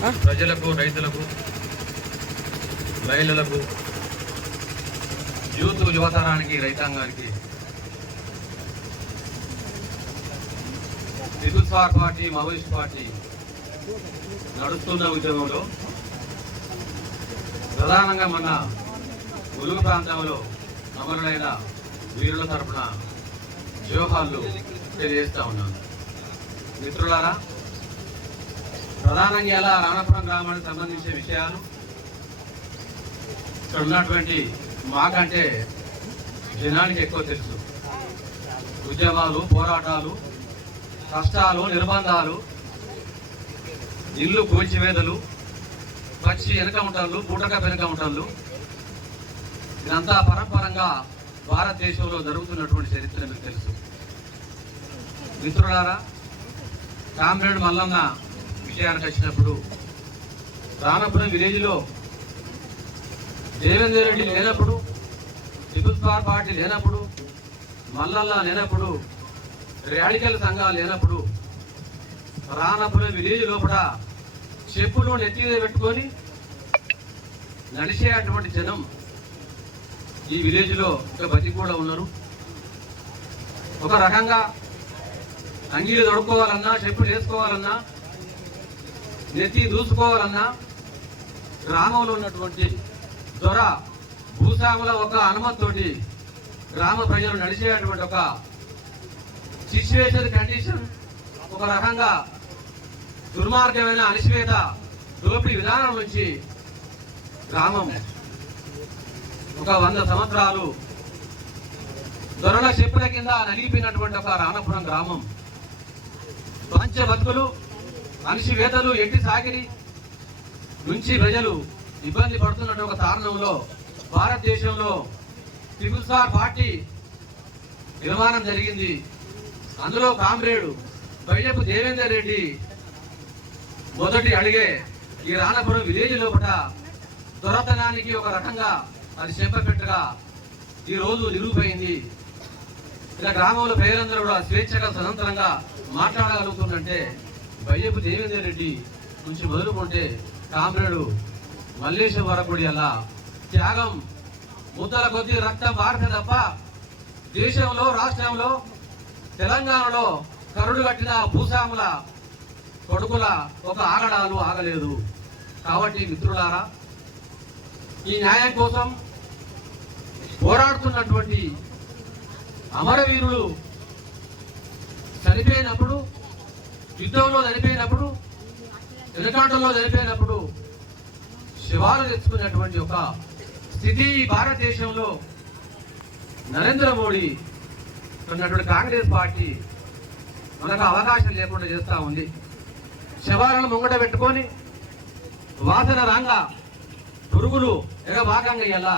ప్రజలకు రైతులకు మహిళలకు యూత్ యువతరానికి రైతాంగానికి హిందుత్వార్ పార్టీ మావోయిస్ట్ పార్టీ నడుస్తున్న ఉద్యమంలో ప్రధానంగా మన ములుగు ప్రాంతంలో అమరులైన వీరుల తరపున వ్యూహాలు తెలియజేస్తా ఉన్నాను. మిత్రులారా ప్రధానంగా ఎలా రాణపురం గ్రామానికి సంబంధించిన విషయాలు. ఇక్కడ ఉన్నటువంటి మాకంటే జనానికి ఎక్కువ తెలుసు. ఉద్యమాలు పోరాటాలు కష్టాలు నిర్బంధాలు ఇల్లు కూల్చివేదలు పక్షి వెనక ఉంటాళ్ళు పూటక వెనక ఉంటాళ్ళు ఇదంతా పరంపరంగా భారతదేశంలో జరుగుతున్నటువంటి చరిత్ర మీకు తెలుసు. మిత్రులారా కామ్రేడ్ మల్లన్న విషయానికి వచ్చినప్పుడు రానపురం విలేజ్లో దేవేందర్ రెడ్డి లేనప్పుడు హిందుత్వార్ పార్టీ లేనప్పుడు మల్లల్లా లేనప్పుడు రాడికల్ సంఘాలు లేనప్పుడు రానపురం విలేజ్ లోపల చెప్పులు నెత్తి పెట్టుకొని నడిచే అటువంటి జనం ఈ విలేజ్లో ఇక బతికి కూడా ఉన్నారు. ఒక రకంగా అంగీలు తొడుక్కోవాలన్నా చెప్పులు వేసుకోవాలన్నా నెత్తి దూసుకోవాలన్నా గ్రామంలో ఉన్నటువంటి దొర భూస్వాముల ఒక అనుమతితోటి గ్రామ ప్రజలు నడిచేటువంటి ఒక సిచ్యువేషన్ కండిషన్ ఒక రకంగా దుర్మార్గమైన అణిచివేత దోపిడీ విధానం నుంచి గ్రామం ఒక వంద సంవత్సరాలు దొరల చెప్పుల కింద నలిగిపోయినటువంటి ఒక రాణపురం గ్రామం. పంచ బతుకులు అణిచివేతలు ఎట్టి సాగిరి నుంచి ప్రజలు ఇబ్బంది పడుతున్నట్టు ఒక కారణంలో భారతదేశంలో ట్రిపుల్ స్టార్ పార్టీ నిర్మాణం జరిగింది. అందులో కామ్రేడు బైడపు దేవేందర్ రెడ్డి మొదటి అడిగే ఈ రాణపురం విలేజ్ లోపల దొరతనానికి ఒక రకంగా అది చెప్పపెట్టగా ఈ రోజు నిరూపైంది. ఇలా గ్రామంలో ప్రజలందరూ కూడా స్వేచ్ఛగా స్వతంత్రంగా మాట్లాడగలుగుతుందంటే బయ్యపు దేవేందర్ రెడ్డి నుంచి మొదలుకుంటే కామ్రేడు మల్లేశ్వర వరకుడి అలా త్యాగం ముద్దల కొద్ది రక్తం భారత తప్ప దేశంలో రాష్ట్రంలో తెలంగాణలో కరుడు కట్టిన భూస్వాముల కొడుకుల ఒక ఆగడాలు ఆగలేదు. కాబట్టి మిత్రులారా ఈ న్యాయం కోసం పోరాడుతున్నటువంటి అమరవీరులు చనిపోయినప్పుడు యుద్ధంలో చనిపోయినప్పుడు వెనుకాటంలో చనిపోయినప్పుడు శివాలు తెచ్చుకున్నటువంటి ఒక స్థితి ఈ భారతదేశంలో నరేంద్ర మోడీ ఉన్నటువంటి కాంగ్రెస్ పార్టీ మనకు అవకాశం లేకుండా చేస్తూ ఉంది. శవాలను ముంగట పెట్టుకొని వాసన రాంగా పురుగులు ఎగ భాగంగా ఇలా